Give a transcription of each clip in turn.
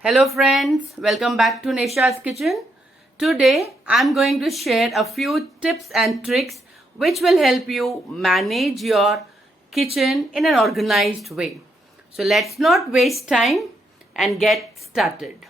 Hello friends, welcome back to Nesha's Kitchen. Today I'm going to share a few tips and tricks which will help you manage your kitchen in an organized way. So let's not waste time and get started.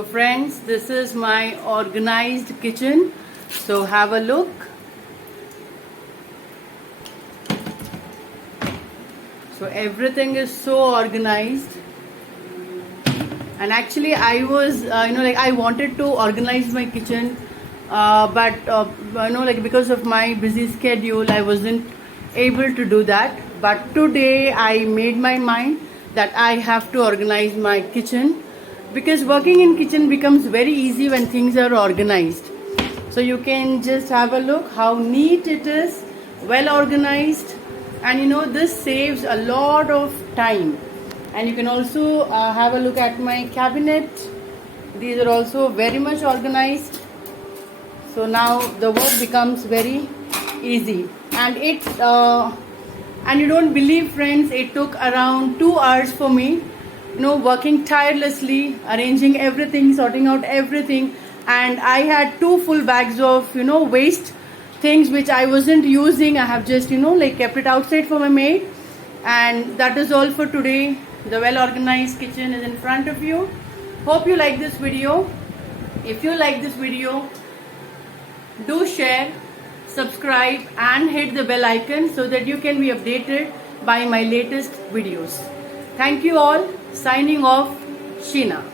So friends, this is my organized kitchen. So have a look. So everything is so organized. And actually I was, I wanted to organize my kitchen, but because of my busy schedule, I wasn't able to do that. But today I made my mind that I have to organize my kitchen, because working in kitchen becomes very easy when things are organized. So you can just have a look how neat it is, well organized, and this saves a lot of time. And you can also have a look at my cabinet. These are also very much organized. So now the work becomes very easy. And you don't believe, friends, it took around 2 hours for me, working tirelessly, arranging everything, sorting out everything. And I had 2 full bags of, waste things which I wasn't using. I have just, kept it outside for my maid. And that is all for today. The well organized kitchen is in front of you. Hope you like this video. If you like this video, do share, subscribe and hit the bell icon so that you can be updated by my latest videos. Thank you all. Signing off, Sheena.